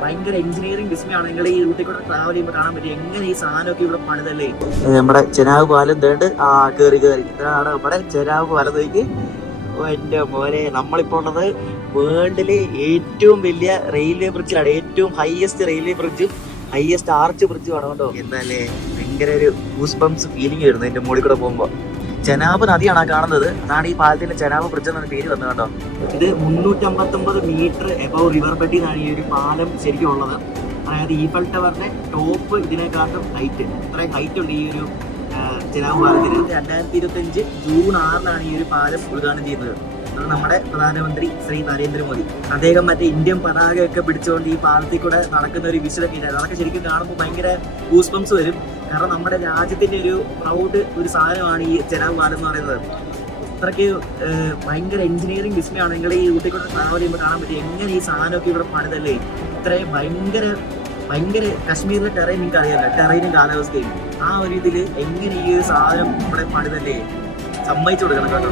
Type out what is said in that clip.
ഭയങ്കര എഞ്ചിനീയറിംഗ് വിസ്മയാണ്. നിങ്ങൾ ഈ റൂട്ടിൽ കൂടെ ട്രാവൽ ചെയ്യുമ്പോൾ കാണാൻ പറ്റും എങ്ങനെ ഈ സാധനമൊക്കെ ഇവിടെ പണിതല്ലേ. നമ്മുടെ ചെനാബ് പാലം തേണ്ട് കേറി ഇതാണ് നമ്മുടെ ചെനാബ് പാലത്തേക്ക്. എന്റെ മോനെ, നമ്മളിപ്പോ ഉള്ളത് വേൾഡിലെ ഏറ്റവും വലിയ റെയിൽവേ ബ്രിഡ്ജിലാണ്. ഏറ്റവും ഹൈയസ്റ്റ് റെയിൽവേ ബ്രിഡ്ജും ഹൈയസ്റ്റ് ആർച്ച് ബ്രിഡ്ജും ആണ് കേട്ടോ. എന്തായാലേ ഭയങ്കര ഒരു ഗൂസ് ബംസ് ഫീലിംഗ് വരുന്നു എന്റെ മുകളിൽ കൂടെ പോകുമ്പോ. ചെനാബ് നദിയാണ് കാണുന്നത്. അതാണ് ഈ പാലത്തിന്റെ ചെനാബ് ബ്രിഡ്ജ് എന്നാണ് പേര് വന്നത് കേട്ടോ. ഇത് 359 മീറ്റർ എബവ് റിവർ ബെഡിനാണ് ഈ ഒരു പാലം ശരിക്കും ഉള്ളത്. അതായത് ഈഫൽ ടവറിന്റെ ടോപ്പ് ഇതിനെക്കാട്ടും ഹൈറ്റ്, ഇത്രയും ഹൈറ്റ് ഉണ്ട് ഈ ഒരു ചെനാബ് പാലത്തിന്. 2025 ജൂൺ 6 ഈ ഒരു പാലം ഉദ്ഘാടനം ചെയ്യുന്നത്. അത് നമ്മുടെ പ്രധാനമന്ത്രി ശ്രീ നരേന്ദ്രമോദി. അദ്ദേഹം മറ്റേ ഇന്ത്യൻ പതാകയൊക്കെ പിടിച്ചുകൊണ്ട് ഈ പാലത്തിൽ കൂടെ നടക്കുന്ന ഒരു വിഷ്വലൊക്കെ ഇല്ല. അതൊക്കെ ശരിക്കും കാണുമ്പോൾ ഭയങ്കര ഗൂസ് ബംസ് വരും. കാരണം നമ്മുടെ രാജ്യത്തിന്റെ ഒരു പ്രൗഡ് ഒരു സാധനമാണ് ഈ ചെനാബ് പാലം എന്ന് പറയുന്നത്. അത്രയ്ക്ക് ഭയങ്കര എഞ്ചിനീയറിംഗ് വിസ്മയാണ്. നിങ്ങൾ ഈ റൂട്ടിൽ കൂടെ ട്രാവൽ ചെയ്യുമ്പോൾ കാണാൻ പറ്റും എങ്ങനെ ഈ സാധനമൊക്കെ ഇവിടെ പണിതല്ലേ. ഇത്രയും ഭയങ്കര കശ്മീരിലെ ടെറൈൻ നിങ്ങൾക്ക് അറിയാമല്ലോ, ടെറൈനും കാലാവസ്ഥയും. ആ ഒരു ഇതിൽ എങ്ങനെ ഈ ഒരു സാധനം ഇവിടെ പണിതല്ലേ, സമ്മതിച്ചു കൊടുക്കണം കേട്ടോ.